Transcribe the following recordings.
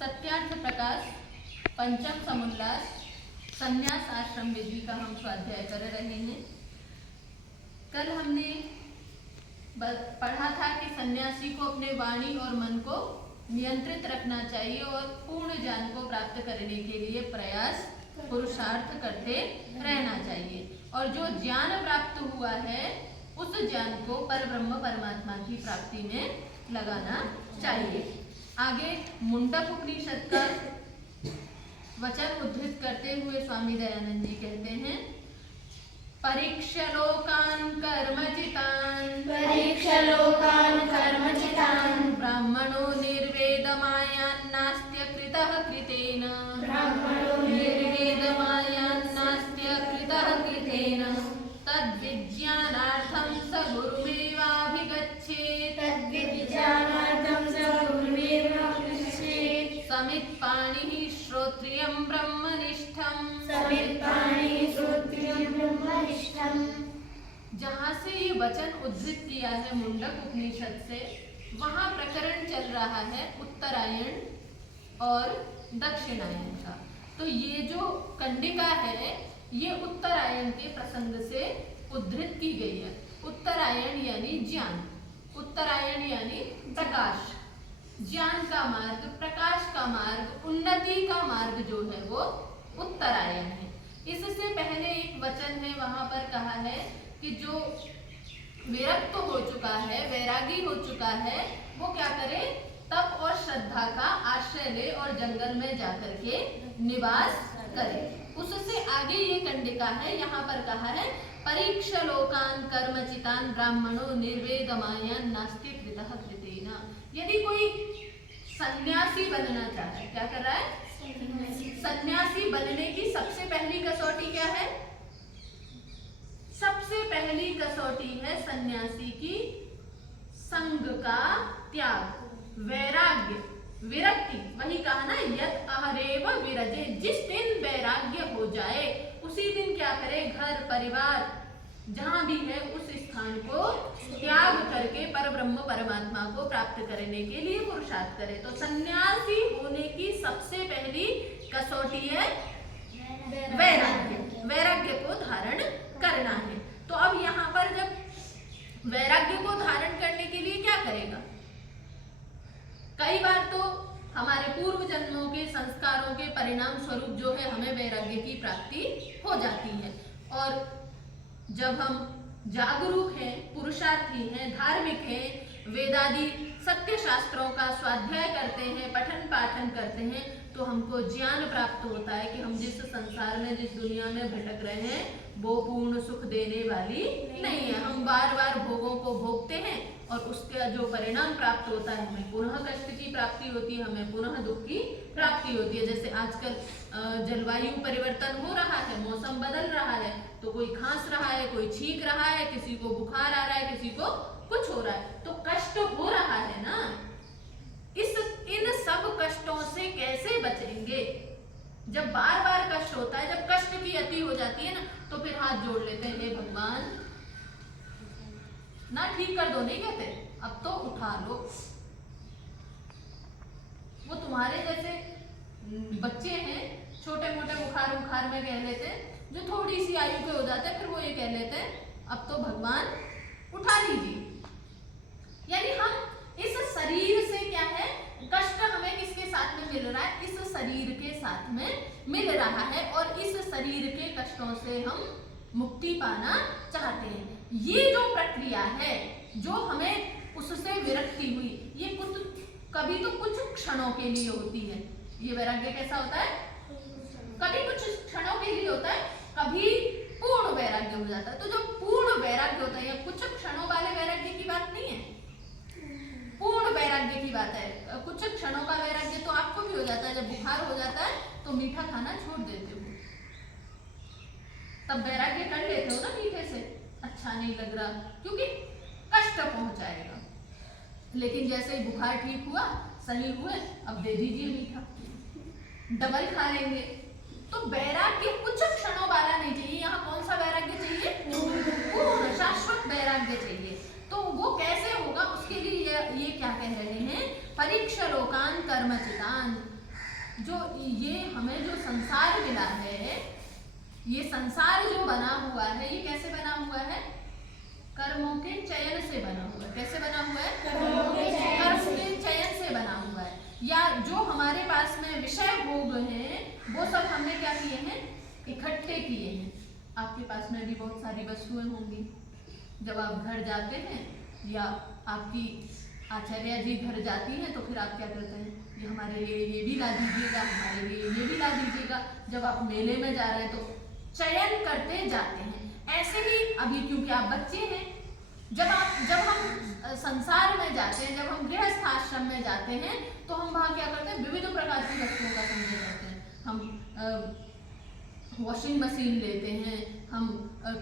सत्यार्थ प्रकाश पंचम समुल्लास संन्यास आश्रम विधि का हम स्वाध्याय कर रहे हैं। कल हमने पढ़ा था कि सन्यासी को अपने वाणी और मन को नियंत्रित रखना चाहिए और पूर्ण ज्ञान को प्राप्त करने के लिए प्रयास पुरुषार्थ करते रहना चाहिए, और जो ज्ञान प्राप्त हुआ है उस ज्ञान को परब्रह्म परमात्मा की प्राप्ति में लगाना चाहिए। आगे मुंडक उपनिषद का वचन उद्धृत करते हुए स्वामी दयानंद जी कहते हैं, परीक्ष्य लोकान् कर्मचितान् ब्राह्मणो निर्वेदमायान्नास्त्य कृतः कृतेन तद्विज्ञानार्थं स गुरुमेवाभिगच्छेत् समित्पाणिः श्रोत्रियं ब्रह्मनिष्ठम्। जहाँ से ये वचन उद्धृत किया है मुंडक उपनिषद से, वहाँ प्रकरण चल रहा है उत्तरायण और दक्षिणायन का। तो ये जो कंडिका है ये उत्तरायण के प्रसंग से उद्धृत की गई है। उत्तरायण यानी ज्ञान, उत्तरायण यानी प्रकाश, ज्ञान का मार्ग, प्रकाश का मार्ग, उन्नति का मार्ग जो है वो उत्तरायण है। इससे पहले एक वचन है, वहां पर कहा है कि जो विरक्त हो चुका है, वैरागी हो चुका है, वो क्या करे, तप और श्रद्धा का आश्रय ले और जंगल में जाकर के निवास करे। उससे आगे ये कंडिका है, यहाँ पर कहा है परीक्ष लोकान् कर्मचितान् ब्राह्मणो निर्वेदमायान् नास्ति कृतः कृतेन। यदि कोई सन्यासी बनना चाहता है, क्या कर रहा है, सन्यासी बनने की सबसे पहली कसौटी क्या है, सबसे पहली कसौटी है सन्यासी की संग का त्याग, वैराग्य, विरक्ति। वही कहा ना, यत् अहरेव विरजे, जिस दिन वैराग्य हो जाए उसी दिन क्या करे, घर परिवार जहां भी है उस स्थान को त्याग करके परब्रह्म परमात्मा को प्राप्त करने के लिए पुरुषार्थ करे। तो सन्यासी होने की सबसे पहली कसौटी है वैराग्य, वैराग्य को धारण करना है। तो अब यहाँ पर जब वैराग्य को धारण करने के लिए क्या करेगा, कई बार तो हमारे पूर्व जन्मों के संस्कारों के परिणाम स्वरूप जो है हमें वैराग्य की प्राप्ति हो जाती है, और जब हम जागरूक हैं, पुरुषार्थी हैं, धार्मिक हैं, वेदादि सत्य शास्त्रों का स्वाध्याय करते हैं, पठन पाठन करते हैं, तो हमको ज्ञान प्राप्त होता है कि हम जिस संसार में, जिस दुनिया में भटक रहे हैं वो पूर्ण सुख देने वाली नहीं है। हम बार बार भोगों को भोगते हैं और उसका जो परिणाम प्राप्त होता है, हमें पुनः कष्ट की प्राप्ति होती है, हमें पुनः दुख की प्राप्ति होती है। जैसे आजकल जलवायु परिवर्तन हो रहा है, मौसम बदल रहा है, तो कोई खांस रहा है, कोई छींक रहा है, किसी को बुखार आ रहा है, किसी को कुछ हो रहा है, तो कष्ट हो रहा है ना। इन सब कष्टों से कैसे बचेंगे, जब बार बार कष्ट होता है, जब कष्ट की अति हो जाती है ना, तो फिर हाथ जोड़ लेते हैं, हे भगवान ना ठीक कर दो, नहीं कहते, अब तो उठा लो। वो तुम्हारे जैसे बच्चे हैं, छोटे मोटे बुखार बुखार में कह लेते हैं, जो थोड़ी सी आयु के हो जाते हैं, फिर वो ये कह लेते हैं अब तो भगवान उठा लीजिए। यानी हम इस शरीर से क्या है, कष्ट हमें किसके साथ में मिल रहा है, इस शरीर के साथ में मिल रहा है, और इस शरीर के कष्टों से हम मुक्ति पाना चाहते हैं। ये जो प्रक्रिया है, जो हमें उससे विरक्ति हुई, ये कभी तो कुछ क्षणों के लिए होती है। ये वैराग्य कैसा होता है, कभी कुछ क्षणों के लिए होता है, कभी पूर्ण वैराग्य हो जाता है। तो जो पूर्ण वैराग्य होता है, या कुछ क्षणों वाले वैराग्य की बात नहीं है, पूर्ण वैराग्य की बात है। कुछ क्षणों का वैराग्य तो आपको भी हो जाता है, जब बुखार हो जाता है तो मीठा खाना छोड़ देते हो, तब वैराग्य कर लेते हो ना, मीठे से अच्छा नहीं लग रहा, क्योंकि कष्ट पहुंचाएगा। लेकिन जैसे ही बुखार ठीक हुआ, सही हुए, अब दे दीजिए मीठा, डबल खा लेंगे। तो वैराग्य कुछ क्षणों वाला नहीं चाहिए। यहाँ कौन सा वैराग्य चाहिए, पूर्ण शाश्वत वैराग्य चाहिए। तो वो कैसे होगा, उसके लिए ये क्या कह रहे हैं, परीक्ष लोकान् कर्मचितान्, जो ये हमें जो संसार मिला है, ये संसार जो बना हुआ है, ये कैसे बना हुआ है? कर्मों के चयन से बना हुआ है। कैसे बना हुआ है? कर्म के चयन से बना हुआ है। या जो हमारे पास में विषय भोग हैं, वो सब हमने क्या किए हैं? इकट्ठे किए हैं। आपके पास में भी बहुत सारी वस्तुएं होंगी। जब आप घर जाते हैं या आपकी आचार्य जी घर जाती हैं, तो फिर आप क्या करते हैं? ये हमारे लिए ये भी ला दीजिएगा, हमारे लिए ये भी ला दीजिएगा। जब आप मेले में जा रहे हैं तो चयन करते जाते हैं। ऐसे ही अभी क्योंकि आप बच्चे हैं, जब हम संसार में जाते हैं, जब हम गृहस्थ आश्रम में जाते हैं, तो हम वहाँ क्या करते हैं? विविध प्रकार की वस्तुओं का संग्रह करते हैं। हम वॉशिंग मशीन लेते हैं, हम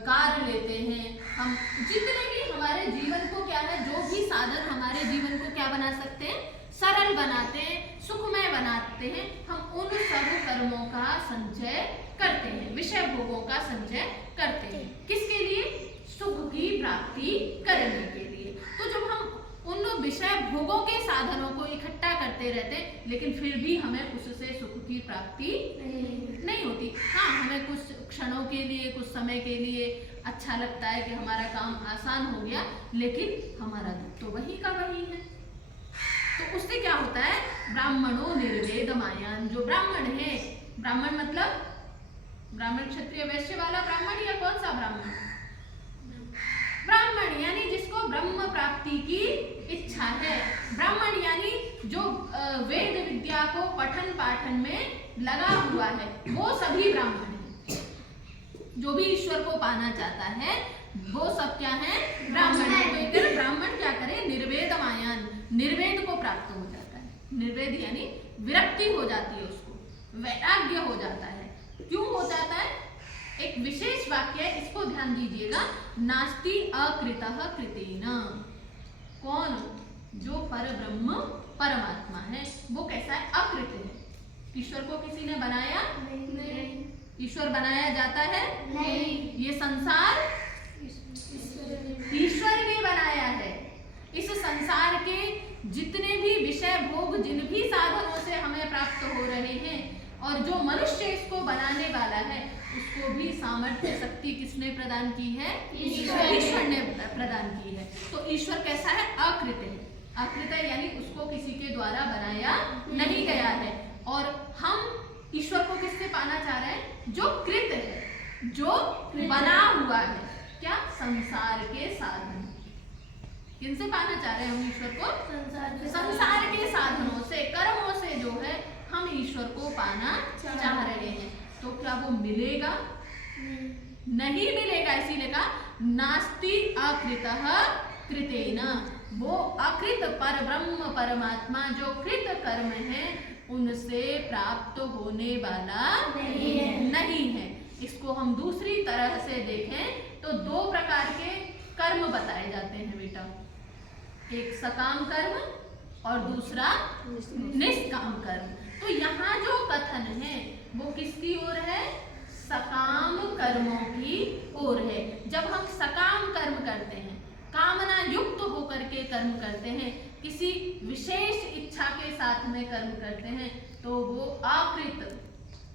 कार लेते हैं, हम जितने भी हमारे जीवन को क्या है, जो भी साधन हमारे जीवन को क्या बना सकते हैं? सरल बनाते हैं, सुखमय बनाते हैं। हम उन सब कर्मों का संचय करते हैं, विषय भोगों का संचय करते हैं। किसके लिए? सुख की प्राप्ति करने के लिए। तो जब हम उन विषय भोगों के साधनों को इकट्ठा करते रहते हैं, लेकिन फिर भी हमें उससे सुख की प्राप्ति नहीं होती। हाँ, हमें कुछ क्षणों के लिए, कुछ समय के लिए अच्छा लगता है कि हमारा काम आसान हो गया, लेकिन हमारा दुख तो वही का वही है। तो उससे क्या होता है? ब्राह्मणों निर्वेद मायान। जो ब्राह्मण है, ब्राह्मण मतलब ब्राह्मण क्षत्रिय वैश्य वाला ब्राह्मण, या कौन सा ब्राह्मण? ब्राह्मण यानी जिसको ब्रह्म प्राप्ति की इच्छा है। ब्राह्मण यानी जो वेद विद्या को पठन पाठन में लगा हुआ है, वो सभी ब्राह्मण हैं। जो भी ईश्वर को पाना चाहता है, वो सब क्या है? ब्राह्मण है। तो इधर ब्राह्मण क्या करे? निर्वेद मायान, निर्वेद को प्राप्त हो जाता है। निर्वेद यानी विरक्ति हो जाती है, उसको वैराग्य हो जाता है। क्यों हो जाता है? एक विशेष वाक्य है, इसको ध्यान दीजिएगा। नास्ति अकृतः कृतेन। कौन? जो परब्रह्म परमात्मा है, वो कैसा है? अकृत है। ईश्वर को किसी ने बनाया? नहीं। ईश्वर बनाया जाता है? नहीं। ये संसार ईश्वर ने बनाया है। इस संसार के जितने भी विषय भोग, जिन भी साधनों से हमें प्राप्त हो रहे हैं, और जो मनुष्य इसको बनाने वाला है, उसको भी सामर्थ्य शक्ति किसने प्रदान की है? ईश्वर ने प्रदान की है। तो ईश्वर कैसा है? अकृत है। अकृत है यानी उसको किसी के द्वारा बनाया नहीं गया है। और हम ईश्वर को किससे पाना चाह रहे हैं? जो कृत है, जो बना हुआ है। क्या? संसार के साधन। किनसे पाना चाह रहे हैं हम ईश्वर को? संसार के साधनों से, कर्मों से जो है हम ईश्वर को पाना चाह रहे हैं। तो क्या वो मिलेगा? नहीं मिलेगा। इसीलिए कहा नास्ति अकृतः कृतेन। वो अकृत पर ब्रह्म परमात्मा जो कृत कर्म है, उनसे प्राप्त होने वाला नहीं है। इसको हम दूसरी तरह से देखें तो दो प्रकार के कर्म बताए जाते हैं बेटा। एक सकाम कर्म और दूसरा निष्काम कर्म। तो यहाँ जो कथन है वो किसकी ओर है? सकाम कर्मों की ओर है। जब हम सकाम कर्म करते हैं, कामना युक्त होकर के कर्म करते हैं, किसी विशेष इच्छा के साथ में कर्म करते हैं, तो वो अकृत,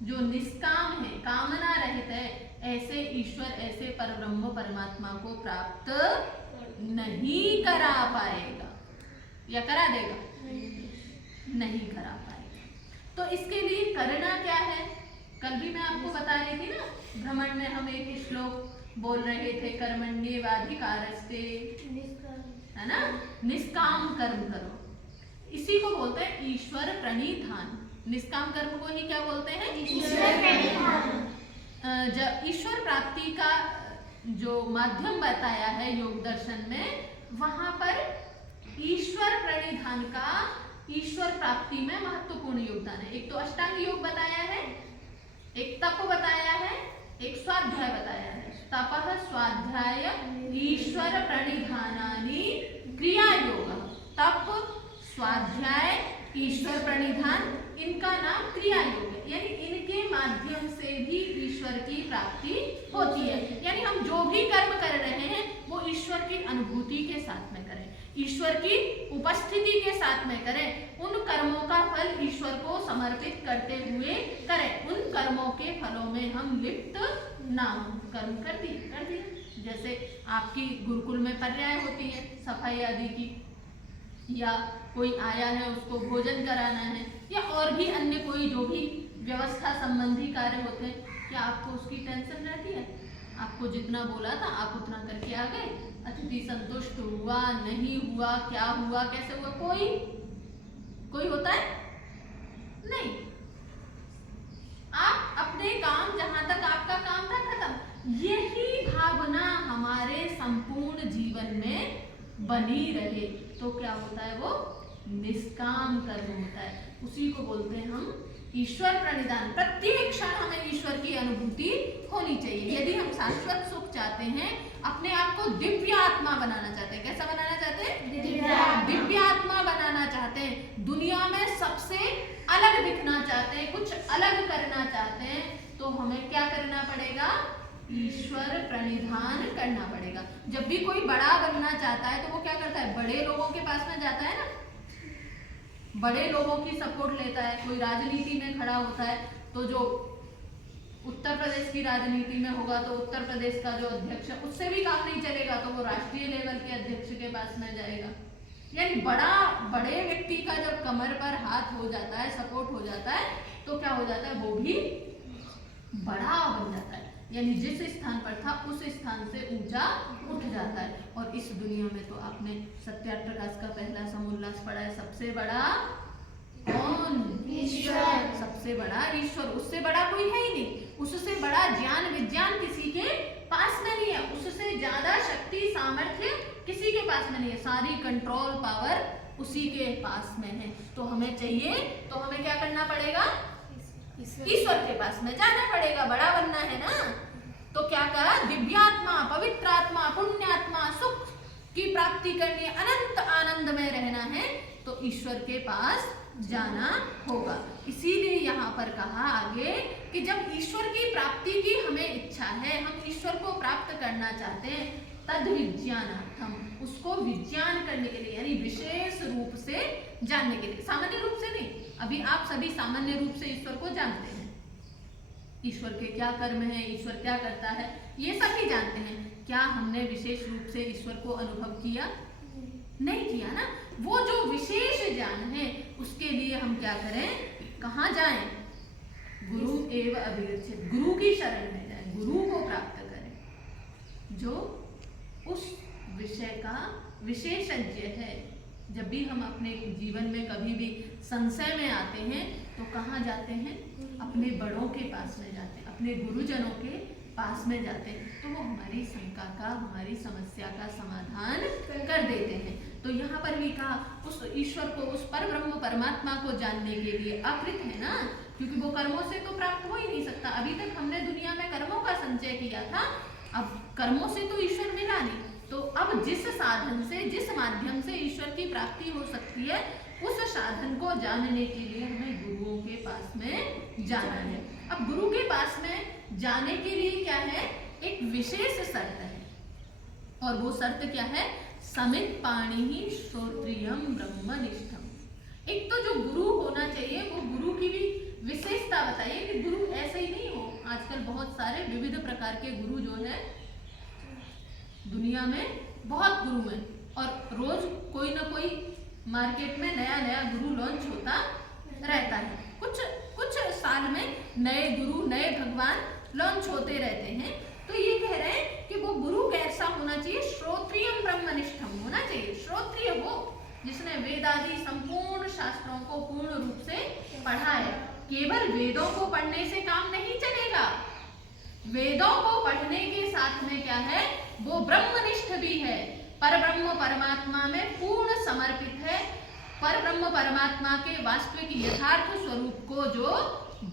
जो निष्काम है, कामना रहित है, ऐसे ईश्वर, ऐसे परब्रह्म परमात्मा को प्राप्त नहीं करा पाएगा। या करा देगा? नहीं करा पाएगा। तो इसके लिए करना क्या है? कल भी मैं आपको बता रही थी ना, भ्रमण में हम एक श्लोक बोल रहे थे, कर्मण्येवाधिकारस्ते, है ना, निष्काम कर्म करो। इसी को बोलते हैं ईश्वर प्रणिधान। निष्काम कर्म को ही क्या बोलते हैं? ईश्वर प्रणिधान। जब ईश्वर प्राप्ति का जो माध्यम बताया है योग दर्शन में, वहां पर ईश्वर प्रणिधान का ईश्वर प्राप्ति में महत्वपूर्ण योगदान है। एक तो अष्टांग योग बताया है, एक तप बताया है, एक स्वाध्याय बताया है। तपः स्वाध्याय ईश्वर प्रणिधानानि क्रिया योग। तप, स्वाध्याय, ईश्वर प्रणिधान, इनका नाम क्रिया योग है। यानी इनके माध्यम से भी ईश्वर की प्राप्ति होती है। यानी हम जो भी कर्म कर रहे हैं वो ईश्वर की अनुभूति के साथ में करें, ईश्वर की उपस्थिति के साथ में करें। उन कर्मों का फल ईश्वर को समर्पित समर्पित करते हुए करें, उन कर्मों के फलों में हम लिप्त ना हो। कर्म कर दिए। जैसे आपकी गुरुकुल में पर्याय होती है सफाई आदि की, या कोई आया है उसको भोजन कराना है, या और भी अन्य कोई जो भी व्यवस्था संबंधी कार्य होते हैं, क्या आपको उसकी टेंशन रहती है? आपको जितना बोला था आप उतना करके आ गए, अतिथि संतुष्ट हुआ नहीं हुआ, क्या हुआ कैसे हुआ, कोई होता है नहीं। आप अपने काम, जहां तक आपका काम था खत्म। यही भावना हमारे संपूर्ण जीवन में बनी रहे तो क्या होता है? वो निष्काम कर्म होता है। उसी को बोलते हैं हम ईश्वर प्रणिधान। प्रत्येक क्षण हमें ईश्वर की अनुभूति होनी चाहिए। यदि हम शाश्वत सुख चाहते हैं, अपने आप को दिव्य आत्मा बनाना चाहते हैं, कैसा बनाना चाहते हैं? दिव्य आत्मा बनाना चाहते हैं, दुनिया में सबसे अलग दिखना चाहते हैं, कुछ अलग करना चाहते हैं, तो हमें क्या करना पड़ेगा? ईश्वर प्रणिधान करना पड़ेगा। जब भी कोई बड़ा बनना चाहता है तो वो क्या करता है? बड़े लोगों के पास में जाता है ना, बड़े लोगों की सपोर्ट लेता है। कोई राजनीति में खड़ा होता है तो जो उत्तर प्रदेश की राजनीति में होगा तो उत्तर प्रदेश का जो अध्यक्ष है उससे भी काम नहीं चलेगा तो वो राष्ट्रीय लेवल के अध्यक्ष के पास में जाएगा। यानी बड़े व्यक्ति का जब कमर पर हाथ हो जाता है, सपोर्ट हो जाता है, तो क्या हो जाता है? वो भी बड़ा बन जाता है, यानी जिस स्थान पर था उस स्थान से ऊंचा उठ जाता है। और इस दुनिया में तो आपने सत्याप्रकाश का पहला समोल्लास पढ़ा है, सबसे बड़ा कौन? ईश्वर। सबसे बड़ा ईश्वर, उससे बड़ा कोई है ही नहीं। उससे बड़ा ज्ञान विज्ञान किसी के पास में नहीं है, उससे ज्यादा शक्ति सामर्थ्य किसी के पास में नहीं है, सारी कंट्रोल पावर उसी के पास में है। तो हमें चाहिए, तो हमें क्या करना पड़ेगा? ईश्वर के पास में जाना पड़ेगा, बड़ा बनना है ना। तो क्या कहा? दिव्यात्मा, पवित्रात्मा, पुण्यात्मा, सुख की प्राप्ति करनी है, अनंत आनंद में रहना है, तो ईश्वर के पास जाना होगा। इसीलिए यहाँ पर कहा आगे कि जब ईश्वर की प्राप्ति की हमें इच्छा है, हम ईश्वर को प्राप्त करना चाहते हैं, तद विज्ञानार्थम, उसको विज्ञान करने के लिए, यानी विशेष रूप से जानने के लिए, सामान्य रूप से नहीं। अभी आप सभी सामान्य रूप से ईश्वर को जानते हैं, ईश्वर के क्या कर्म है, ईश्वर क्या करता है, ये सभी जानते हैं। क्या हमने विशेष रूप से ईश्वर को अनुभव किया? नहीं किया ना। वो जो विशेष ज्ञान है उसके लिए हम क्या करें? कहाँ जाएं? गुरु एव अभिगच्छेत्, गुरु की शरण में जाएं, गुरु को प्राप्त करें जो उस विषय का विशेषज्ञ है। जब भी हम अपने जीवन में कभी भी संशय में आते हैं तो कहाँ जाते हैं? अपने बड़ों के पास में जाते हैं, अपने गुरुजनों के पास में जाते हैं, तो वो हमारी शंका का, हमारी समस्या का समाधान कर देते हैं। तो यहाँ पर भी कहा उस ईश्वर को, उस पर ब्रह्म परमात्मा को जानने के लिए अकृत है ना, क्योंकि वो कर्मों से तो प्राप्त हो ही नहीं सकता। अभी तक हमने दुनिया में कर्मों का संचय किया था, अब कर्मों से तो ईश्वर मिला नहीं, तो अब जिस साधन से, जिस माध्यम से ईश्वर की प्राप्ति हो सकती है, उस साधन को जानने के लिए हमें गुरुओं के पास में जाना है। अब गुरु के पास में जाने के लिए क्या है? एक विशेष शर्त है, और वो शर्त क्या है? समित पाणिहि श्रोत्रियम ब्रह्मनिष्ठम। एक तो जो गुरु होना चाहिए, वो गुरु की भी विशेषता बताइए कि गुरु ऐसे ही नहीं हो। आजकल बहुत सारे विविध प्रकार के गुरु जो है दुनिया में, बहुत गुरु हैं, और रोज कोई ना कोई मार्केट में नया नया गुरु लॉन्च होता रहता है। कुछ साल में नए गुरु, नए भगवान लॉन्च होते रहते हैं। तो ये कह रहे हैं कि वो गुरु कैसा होना चाहिए? श्रोत्रियम ब्रह्मनिष्ठम होना चाहिए। श्रोत्रिय वो जिसने वेदादि संपूर्ण शास्त्रों को पूर्ण रूप से पढ़ा है। केवल वेदों को पढ़ने से काम नहीं चलेगा, वेदों को पढ़ने के साथ में क्या है? वो ब्रह्मनिष्ठ भी है, परब्रह्म परमात्मा में पूर्ण समर्पित है, परब्रह्म परमात्मा के वास्तविक यथार्थ स्वरूप को जो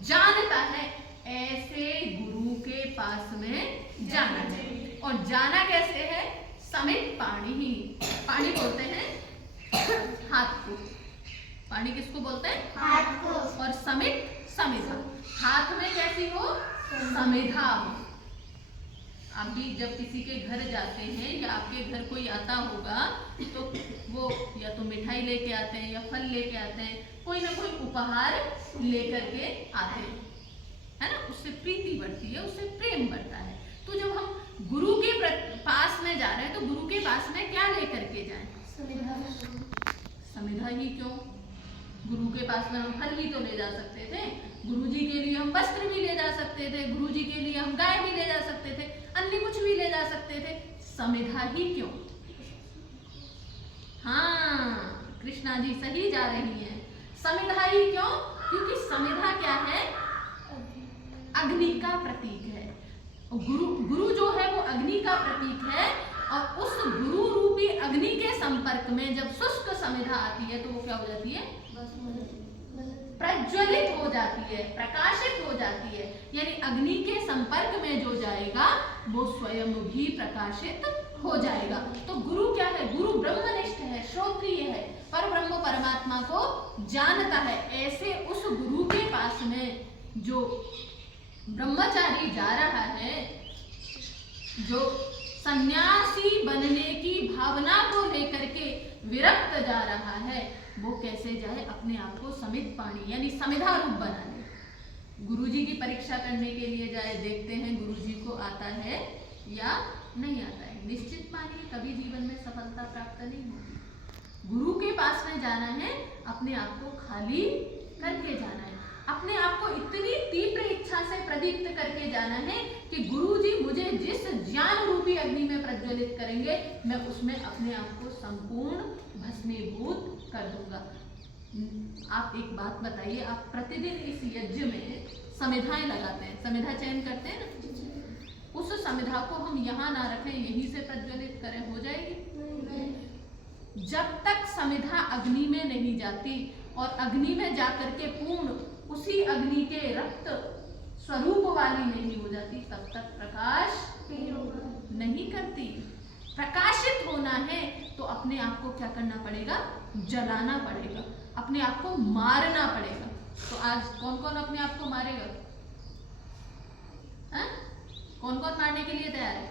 जानता है, ऐसे गुरु के पास में जाना चाहिए। और जाना कैसे है? समित पाणी ही, पाणी बोलते हैं हाथ को, पाणी किसको बोलते हैं? हाथ को। और समित, समिधा, हाथ में कैसी हो? समिधा हो। आप भी जब किसी के घर जाते हैं या आपके घर कोई आता होगा तो वो या तो मिठाई लेके आते हैं या फल लेके आते हैं, कोई ना कोई उपहार लेकर के आते हैं, है ना। उससे प्रीति बढ़ती है, उससे प्रेम बढ़ता है। तो जब हम गुरु के पास में जा रहे हैं तो गुरु के पास में क्या लेकर के जाएं? समिधा ही क्यों, गुरु के पास में हम फल भी तो ले जा सकते थे, गुरु जी के लिए हम वस्त्र भी ले जा सकते थे, गुरु जी के लिए हम गाय भी ले जा सकते थे, अन्य कुछ भी ले जा सकते थे, समिधा ही क्यों? हाँ, कृष्णा जी सही जा रही हैं, समिधा ही क्यों? क्योंकि समिधा क्या है? अग्नि का प्रतीक है। गुरु जो है वो अग्नि का प्रतीक है, और उस गुरु रूपी अग्नि के संपर्क में जब शुष्क समिधा आती है तो वो क्या हो जाती है? प्रज्वलित हो जाती है, प्रकाशित हो जाती है। यानी अग्नि के संपर्क में जो जाएगा वो स्वयं भी प्रकाशित हो जाएगा। तो गुरु क्या है? गुरु ब्रह्मनिष्ठ है, श्रोत्रिय है, पर ब्रह्म परमात्मा को जानता है। ऐसे उस गुरु के पास में जो ब्रह्मचारी जा रहा है, जो सन्यासी बनने की भावना को लेकर के विरक्त जा रहा है, वो कैसे जाए? अपने आप को समित पाणी यानी समिधा रूप बना ले। गुरुजी की परीक्षा करने के लिए जाए, देखते हैं गुरुजी को आता है या नहीं आता है। निश्चित मानिए कभी जीवन में सफलता प्राप्त नहीं होगी। गुरु के पास में जाना है, अपने आप को खाली करके जाना है, अपने आप को इतनी तीव्र इच्छा से प्रदीप्त करके जाना है कि गुरुजी मुझे जिस ज्ञान रूपी अग्नि में प्रज्वलित करेंगे, मैं उसमें अपने आप को संपूर्ण भस्मीभूत कर दूंगा। आप एक बात बताइए, आप प्रतिदिन इस यज्ञ में समिधाएं लगाते हैं, समिधा चयन करते हैं ना, उस समिधा को हम यहाँ ना रखें, यहीं से प्रज्वलित करें, हो जाएगी? जब तक समिधा अग्नि में नहीं जाती और अग्नि में जाकर के पूर्ण उसी अग्नि के रक्त स्वरूप वाली नहीं हो जाती, तब तक प्रकाश नहीं करती। प्रकाशित होना है तो अपने आप को क्या करना पड़ेगा? जलाना पड़ेगा, अपने आप को मारना पड़ेगा। तो आज कौन कौन अपने आप को मारेगा? हाँ? कौन कौन मारने के लिए तैयार है?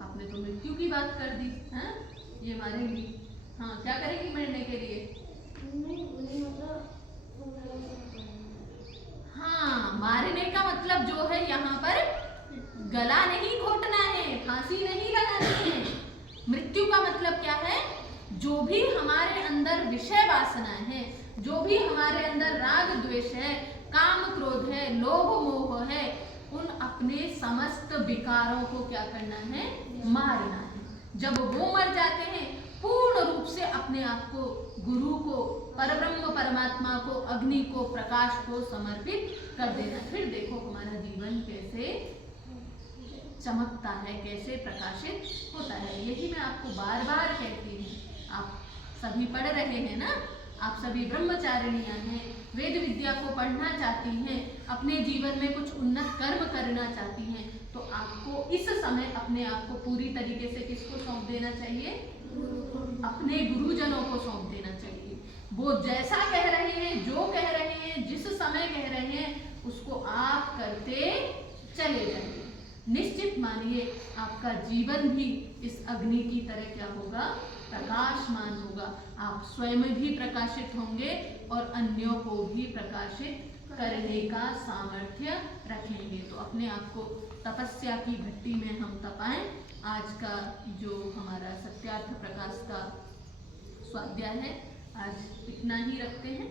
आपने तो मृत्यु की बात कर दी। हाँ? ये मारेगी। हाँ, क्या करेगी मरने के लिए? हाँ, मारने का मतलब जो है यहाँ पर गला नहीं घोटना है, फांसी नहीं लगानी है। मृत्यु का मतलब क्या है? जो भी हमारे अंदर विषय वासना है, जो भी हमारे अंदर राग द्वेष है, काम क्रोध है, लोभ मोह है, उन अपने समस्त विकारों को क्या करना है? मारना है। जब वो मर जाते हैं, पूर्ण रूप से अपने आप को गुरु को, परब्रह्म परमात्मा को, अग्नि को, प्रकाश को समर्पित कर देना। फिर देखो हमारा जीवन कैसे चमकता है, कैसे प्रकाशित होता है। यही मैं आपको बार बार कहती हूँ। आप सभी पढ़ रहे हैं ना, आप सभी ब्रह्मचारिणियां हैं, वेद विद्या को पढ़ना चाहती हैं, अपने जीवन में कुछ उन्नत कर्म करना चाहती हैं, तो आपको इस समय अपने आप को पूरी तरीके से किसको सौंप देना चाहिए? अपने गुरुजनों को सौंप देना चाहिए। वो जैसा कह रहे हैं, जो कह रहे हैं, जिस समय कह रहे हैं, उसको आप करते चले जाइए। निश्चित मानिए आपका जीवन भी इस अग्नि की तरह क्या होगा? प्रकाशमान होगा। आप स्वयं भी प्रकाशित होंगे और अन्यों को भी प्रकाशित करने का सामर्थ्य रखेंगे। तो अपने आप को तपस्या की भट्टी में हम तपाएं। आज का जो हमारा सत्यार्थ प्रकाश का स्वाध्याय है, आज इतना ही रखते हैं।